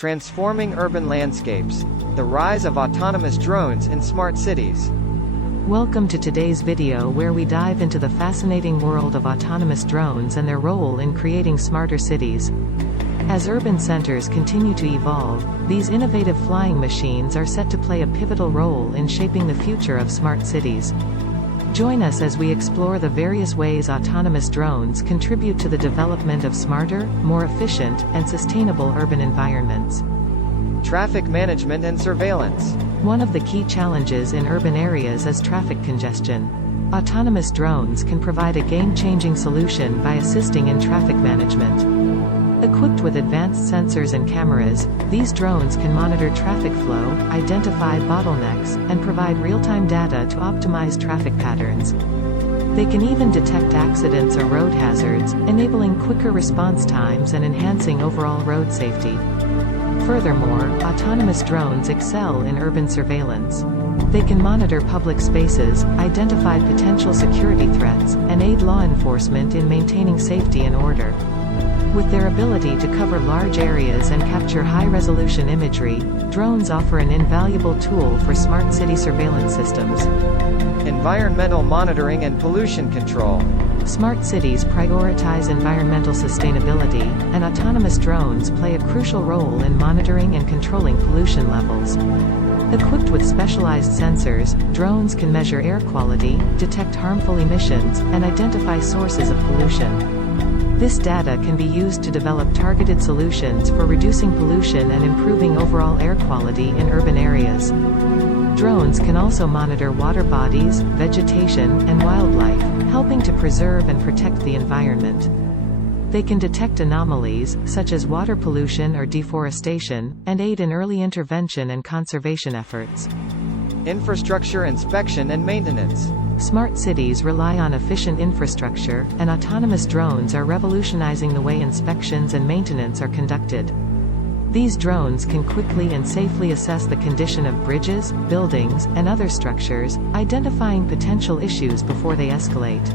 Transforming urban landscapes. The rise of autonomous drones in smart cities. Welcome to today's video where we dive into the fascinating world of autonomous drones and their role in creating smarter cities. As urban centers continue to evolve, these innovative flying machines are set to play a pivotal role in shaping the future of smart cities. Join us as we explore the various ways autonomous drones contribute to the development of smarter, more efficient, and sustainable urban environments. Traffic management and surveillance. One of the key challenges in urban areas is traffic congestion. Autonomous drones can provide a game-changing solution by assisting in traffic management. Equipped with advanced sensors and cameras, these drones can monitor traffic flow, identify bottlenecks, and provide real-time data to optimize traffic patterns. They can even detect accidents or road hazards, enabling quicker response times and enhancing overall road safety. Furthermore, autonomous drones excel in urban surveillance. They can monitor public spaces, identify potential security threats, and aid law enforcement in maintaining safety and order. With their ability to cover large areas and capture high-resolution imagery, drones offer an invaluable tool for smart city surveillance systems. Environmental monitoring and pollution control. Smart cities prioritize environmental sustainability, and autonomous drones play a crucial role in monitoring and controlling pollution levels. Equipped with specialized sensors, drones can measure air quality, detect harmful emissions, and identify sources of pollution. This data can be used to develop targeted solutions for reducing pollution and improving overall air quality in urban areas. Drones can also monitor water bodies, vegetation, and wildlife, helping to preserve and protect the environment. They can detect anomalies, such as water pollution or deforestation, and aid in early intervention and conservation efforts. Infrastructure inspection and maintenance. Smart cities rely on efficient infrastructure, and autonomous drones are revolutionizing the way inspections and maintenance are conducted. These drones can quickly and safely assess the condition of bridges, buildings, and other structures, identifying potential issues before they escalate.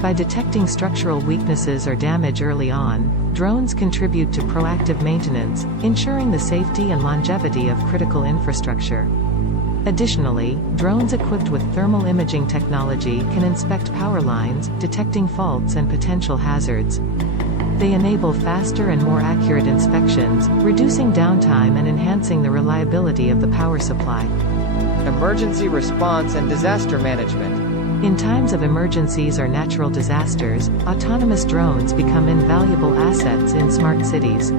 By detecting structural weaknesses or damage early on, drones contribute to proactive maintenance, ensuring the safety and longevity of critical infrastructure. Additionally, drones equipped with thermal imaging technology can inspect power lines, detecting faults and potential hazards. They enable faster and more accurate inspections, reducing downtime and enhancing the reliability of the power supply. Emergency response and disaster management. In times of emergencies or natural disasters, autonomous drones become invaluable assets in smart cities.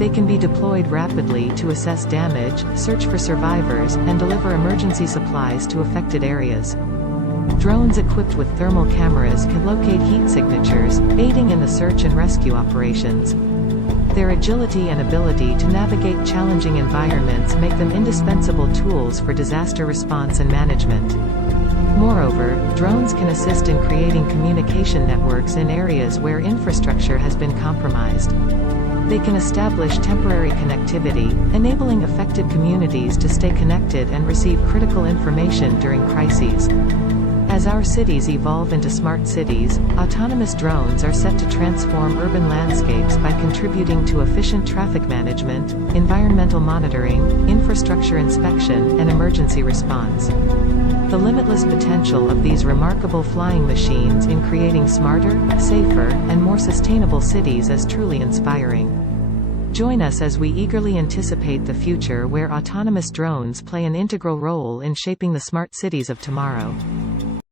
They can be deployed rapidly to assess damage, search for survivors, and deliver emergency supplies to affected areas. Drones equipped with thermal cameras can locate heat signatures, aiding in the search and rescue operations. Their agility and ability to navigate challenging environments make them indispensable tools for disaster response and management. Moreover, drones can assist in creating communication networks in areas where infrastructure has been compromised. They can establish temporary connectivity, enabling affected communities to stay connected and receive critical information during crises. As our cities evolve into smart cities, autonomous drones are set to transform urban landscapes by contributing to efficient traffic management, environmental monitoring, infrastructure inspection, and emergency response. The limitless potential of these remarkable flying machines in creating smarter, safer, and more sustainable cities is truly inspiring. Join us as we eagerly anticipate the future where autonomous drones play an integral role in shaping the smart cities of tomorrow.